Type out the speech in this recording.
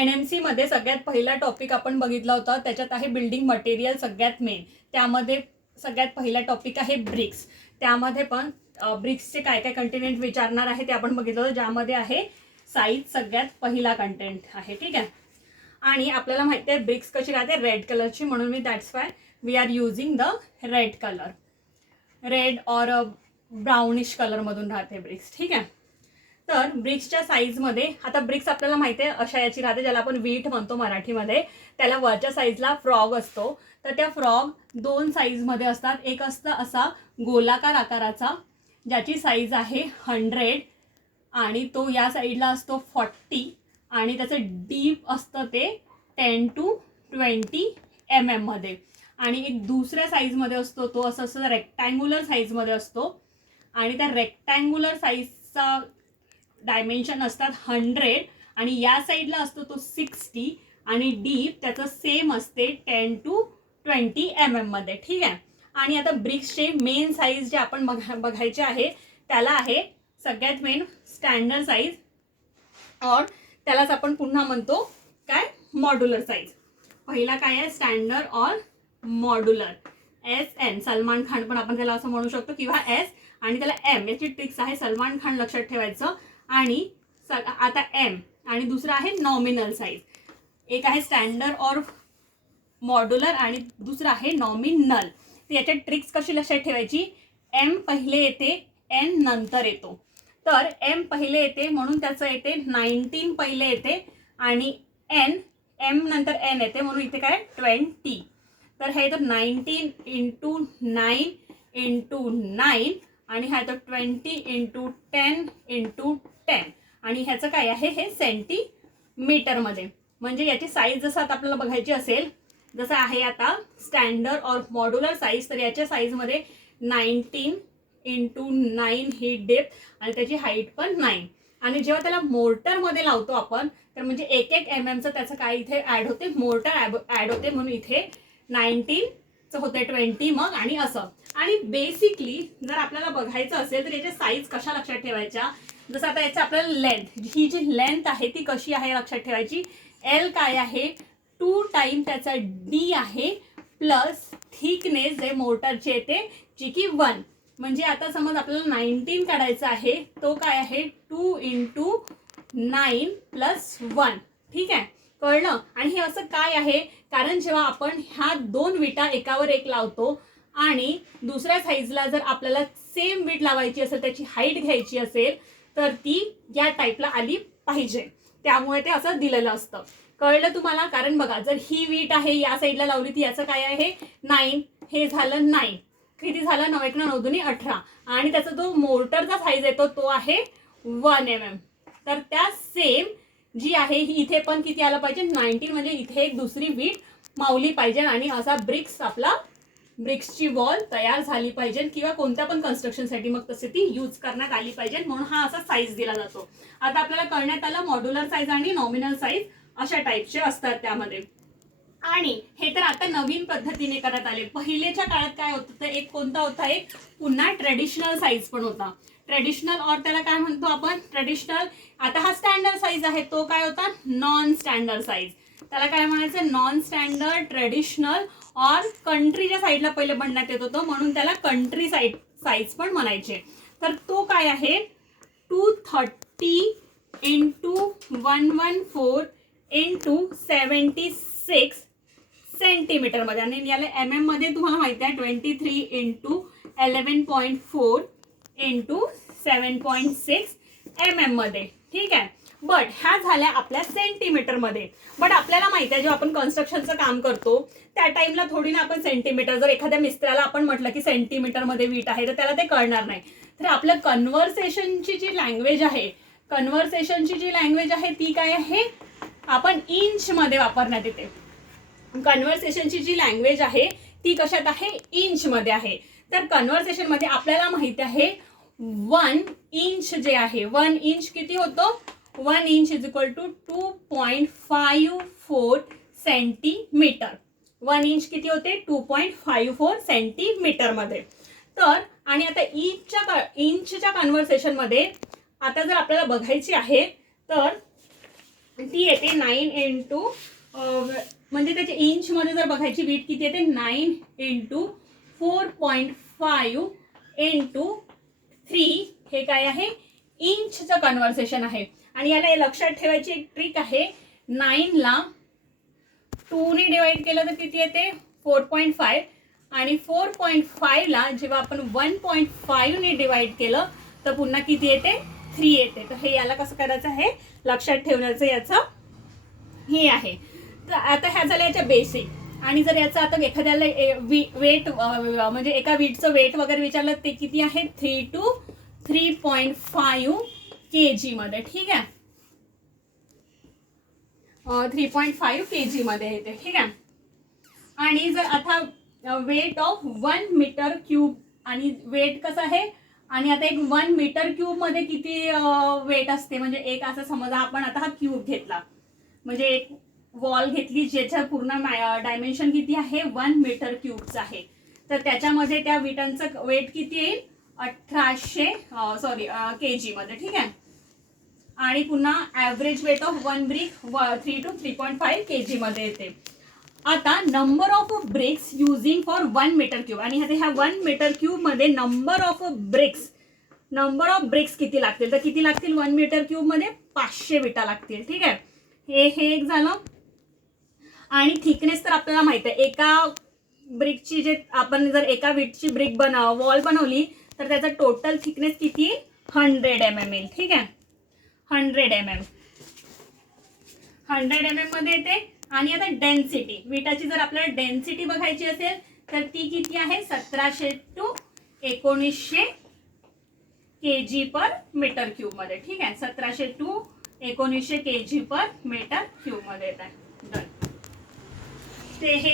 NMC मध्ये सगळ्यात पहिला टॉपिक आपण बघितला होता, त्याच्यात आहे बिल्डिंग मटेरियल सगळ्यात मेन. त्यामध्ये सगळ्यात पहिला टॉपिक आहे ब्रिक्स. त्यामध्ये पण ब्रिक्सचे काय काय कंटेंट विचारणार आहे ते आपण बघितलं होतं, ज्यामध्ये आहे साईज सगळ्यात पहिला कंटेंट आहे. ठीक आहे. आणि आपल्याला माहिती आहे ब्रिक्स कशी राहते, रेड कलरची, म्हणून मी that's why we are using the red colour. Red और ब्राउनिश कलरमधून राहते ब्रिक्स. ठीक आहे. तर ब्रिक्सच्या साईजमध्ये आता ब्रिक्स आपल्याला माहिती आहे अशा याची राहते, ज्याला आपण वीट म्हणतो मराठीमध्ये. त्याला वरच्या साईजला फ्रॉग असतो. तर त्या फ्रॉग दोन साईजमध्ये असतात. एक असतं असा गोलाकार आकाराचा, ज्याची साईज आहे 100 आणि तो या साईडला असतो 40 आणि त्याचं डीप असतं ते 10 to 20 mm मध्ये. आणि एक दुसऱ्या साईजमध्ये असतो तो असं रेक्टँग्युलर साईजमध्ये असतो आणि त्या रेक्टँग्युलर साईजचा डायमेन्शन असतात 100 आणि या साईडला असतो तो 60 आणि डीप त्याचं सेम असते 10 to 20 mm मध्ये. ठीक आहे. आणि आता ब्रिक्सचे मेन साईज जे आपण बघायचे आहे त्याला आहे सगळ्यात मेन स्टँडर्ड साईज, और त्यालाच आपण पुन्हा म्हणतो काय, मॉड्युलर साईज. पहिला काय आहे, स्टँडर्ड और मॉड्युलर. SN सलमान खान पण आपण त्याला असं म्हणू शकतो, किंवा S आणि त्याला M. याची ट्रिक्स आहे, सलमान खान लक्षात ठेवायचं. आणि आता M आणि दुसरं आहे नॉमिनल साईज. एक आहे स्टँडर्ड और मॉड्युलर आणि दुसरं आहे नॉमिनल. तर याच्या ट्रिक्स कशी लक्षात ठेवायची, M पहिले येते, N नंतर येतो. तर M पहिले येते म्हणून त्याचं येते 19 पहिले येते आणि M नंतर N येते म्हणून इथे काय 20. तर हे येतं 19 × 9 × 9 आणि हा येतो 20 × 10 × 10 आणि ह्याचं काय आहे हे सेंटीमीटरमध्ये. म्हणजे याची साईज जसं आता आपल्याला बघायची असेल, जसं आहे आता स्टँडर्ड और मॉड्युलर साईज, तर याच्या साईजमध्ये 19 × 9 ही डेप्थ आणि त्याची हाईट पण 9. आणि जेव्हा त्याला मोर्टरमध्ये लावतो आपण, तर म्हणजे 1 mm त्याचं काय इथे ॲड होते, मोर्टर ॲड होते, म्हणून इथे 19चं होते 20 मग आणि असं. आणि बेसिकली जर आपल्याला बघायचं असेल तर याच्या साईज कशा लक्षात ठेवायच्या, जसं आता याचं आपल्याला लेंथ, ही जी लेंथ आहे ती कशी आहे लक्षात ठेवायची. L काय आहे, 2 टाइम त्याचा D आहे प्लस थिकनेस जे मोर्टरचे येते जी की 1. म्हणजे आता समज आपल्याला 19 काढायचं आहे, तो काय आहे 2 × 9 + 1. ठीक आहे, कळलं. आणि हे असं काय आहे, कारण जेव्हा आपण ह्या दोन विटा एकावर एक लावतो आणि दुसऱ्या साईजला जर आपल्याला सेम वीट लावायची असेल, त्याची हाईट घ्यायची असेल, तर ती या टाईपला आली पाहिजे. त्यामुळे ते असं दिलेलं असतं. कळलं तुम्हाला. कारण बघा, जर ही वीट आहे या साईडला लावली ती याचं काय आहे 9, हे झालं 9, किती झालं 9 × 9 = 18 आणि त्याचा जो मोर्टरचा साईज येतो तो आहे 1 mm. तर त्या सेम जी आहे इथे पण किती आलं पाहिजे 19, म्हणजे इथे एक दुसरी वीट मावली पाहिजे आणि असा ब्रिक्सची वॉल तयार झाली पाहिजे, किंवा कोणत्या पण कन्स्ट्रक्शनसाठी मग तसे ती यूज करण्यात आली पाहिजे, म्हणून हा असा साईज दिला जातो. आता आपल्याला कळण्यात आलं मॉड्युलर साईज आणि नॉमिनल साईज अशा टाईपचे असतात त्यामध्ये. आणि हे तर आता नवीन पद्धतीने करण्यात आले. पहिलेच्या काळात काय होतं, तर एक कोणता होता, एक पुन्हा ट्रेडिशनल साईज पण होता. ट्रेडिशनल और त्याला काय म्हणतो आपण, ट्रेडिशनल. आता हा स्टँडर्ड साईज आहे, तो काय होता नॉन स्टँडर्ड साईज. त्याला काय म्हणायचं, नॉन स्टँडर्ड, ट्रेडिशनल और कंट्रीच्या साईडला पहिले बनण्यात येत होतं, म्हणून त्याला कंट्री साईज पण म्हणायचे. तर तो काय आहे 230 × 114 × 76 सेंटीमीटरमध्ये. आणि याला MM मध्ये तुम्हाला माहिती आहे 23 × 11.4 × 7.6 mm मध्ये. ठीक आहे. बट ह्या झाल्या आपल्या सेंटीमीटरमध्ये. बट आपल्याला माहिती आहे जेव्हा आपण कन्स्ट्रक्शनचं काम करतो त्या टाइमला थोडी ना आपण सेंटीमीटर, जर एखाद्या मिस्त्र्याला आपण म्हटलं की सेंटीमीटरमध्ये वीट आहे तर त्याला ते कळणार नाही. तर आपल्या कन्व्हर्सेशनची जी लँग्वेज आहे ती काय आहे, आपण इंचमध्ये वापरण्यात येते. कन्व्हर्सेशनची जी लँग्वेज आहे ती कशात आहे, इंचमध्ये आहे. तर कन्व्हर्सेशनमध्ये आपल्याला माहिती आहे 1 इंच जे आहे, 1 इंच किती होतो, 1 इंच = 2.54 सेंटीमीटर. 1 इंच किती होते 2.54 सेंटीमीटरमध्ये. तर आणि आता इंचच्या कन्व्हर्सेशनमध्ये आता जर आपल्याला बघायची आहे तर ती येते 9 इंटू म्हणजे त्याच्या इंचमध्ये जर बघायची वीट किती येते 9 इंटू 4.5 इंटू 3 हे काय आहे इंचचं कन्व्हर्सेशन आहे. आणि याला लक्षात ठेवायची एक ट्रिक आहे 9 ला 2 ने डिवाइड केलं तर किती येते 4.5 आणि 4.5 ला जेव्हा आपण 1.5 ने डिवाइड केलं तर पुन्हा किती येते 3 येते. तर हे याला कसं करायचं आहे लक्षात ठेवण्याचं याचं हे आहे. तर आता ह्या झाल्या याच्या बेसिक. आणि जर याचं आता एखाद्याला वेट म्हणजे एका वीटचं वेट वगैरे विचारलं ते किती आहे 3 to 3.5 kg मध्ये. ठीक आहे 3.5 kg मध्ये येते. ठीक आहे. आणि जर आता वेट ऑफ 1 मीटर क्यूब आणि वेट कसं आहे आणि आता एक 1 मीटर क्यूब मध्ये किती वेट असते म्हणजे एक असं समजा आपण आता हा क्यूब घेतला म्हणजे एक वॉल घेतली ज्याच्या पूर्ण डायमेन्शन किती आहे 1 मीटर क्यूबचं आहे. तर त्याच्यामध्ये त्या विटांचं वेट किती येईल 1800 kg मध्ये. ठीक आहे. आणि पुन्हा average weight of 1 brick 3 to 3.5 kg मध्ये येते. आता number of bricks using for 1 metre cube आणि ह्या 1 मीटर क्यूब मध्ये नंबर ऑफ ब्रिक्स किती लागतील तर किती लागतील 1 मीटर क्यूब मध्ये 500 विटा लागतील. ठीक आहे. हे एक झालं. आणि थिकनेस तर आपल्याला माहित आहे एका ब्रिकची जे आपण जर एका वीटची ब्रिक वॉल बनवली तर त्याचा टोटल थिकनेस किती 100 mm येईल. ठीक आहे 100 mm मध्ये येते. आणि आता डेन्सिटी विटाची जर आपल्याला डेन्सिटी बघायची असेल तर ती किती आहे 1700 to 1900 kg per metre cube मध्ये. ठीक आहे 1700 to 1900 kg per metre cube मध्ये येत आहे. ते हे